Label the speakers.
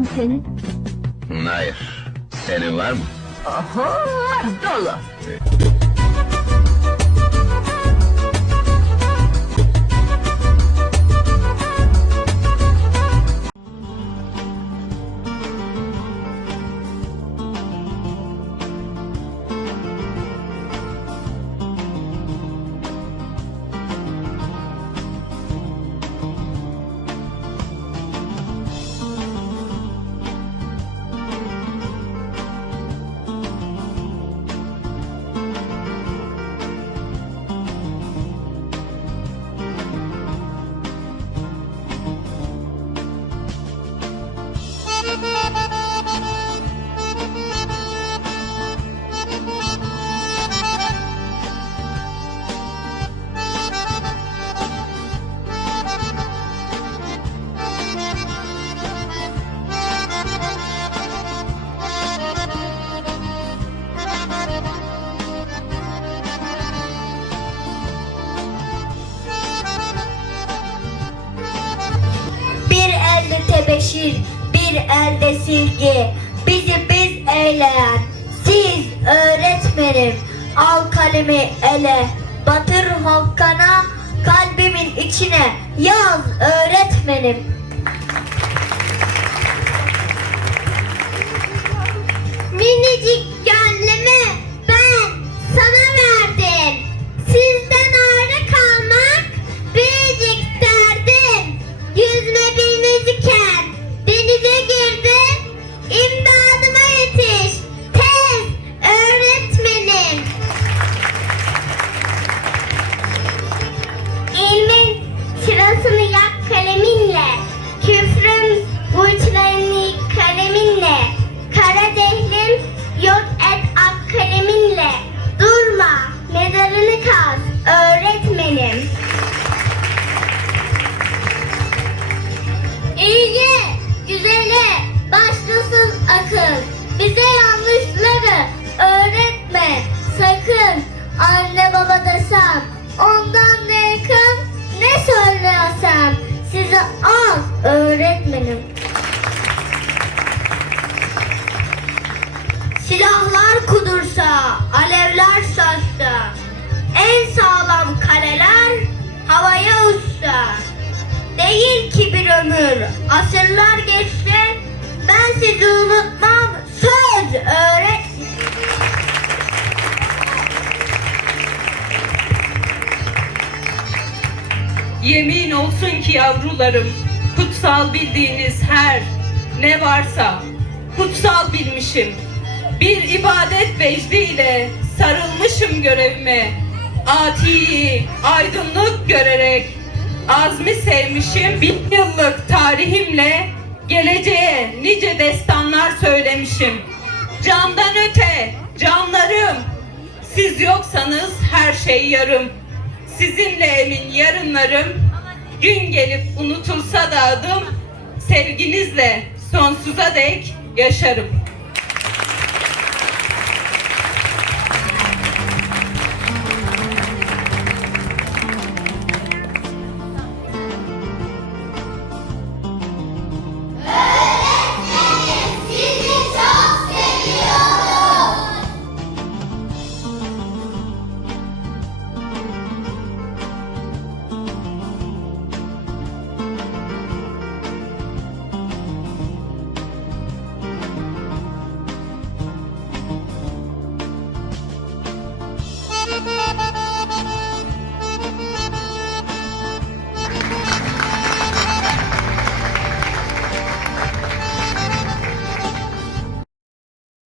Speaker 1: mı senin?
Speaker 2: Hayır. Senin var mı?
Speaker 1: Oho, dolu.
Speaker 3: Tebeşir, bir elde silgi. Bizi biz eyleyen siz öğretmenim. Al kalemi ele, batır hokkana, kalbimin içine yaz öğretmenim. Minicik gönlümü baba desem, ondan ne yakın, ne söylesem. Size az öğretmenim. Silahlar kudursa, alevler saçsa, en sağlam kaleler havaya uçsa. Değil ki bir ömür, asırlar geçti, ben sizi unutmam, söz öğret.
Speaker 4: Yemin olsun ki yavrularım, kutsal bildiğiniz her ne varsa kutsal bilmişim. Bir ibadet vecdiyle sarılmışım görevime. Atiyi aydınlık görerek azmi sevmişim. Bin yıllık tarihimle geleceğe nice destanlar söylemişim. Candan öte, canlarım, siz yoksanız her şey yarım. Sizinle emin yarınlarım gün gelip unutulsa da adım sevginizle sonsuza dek yaşarım.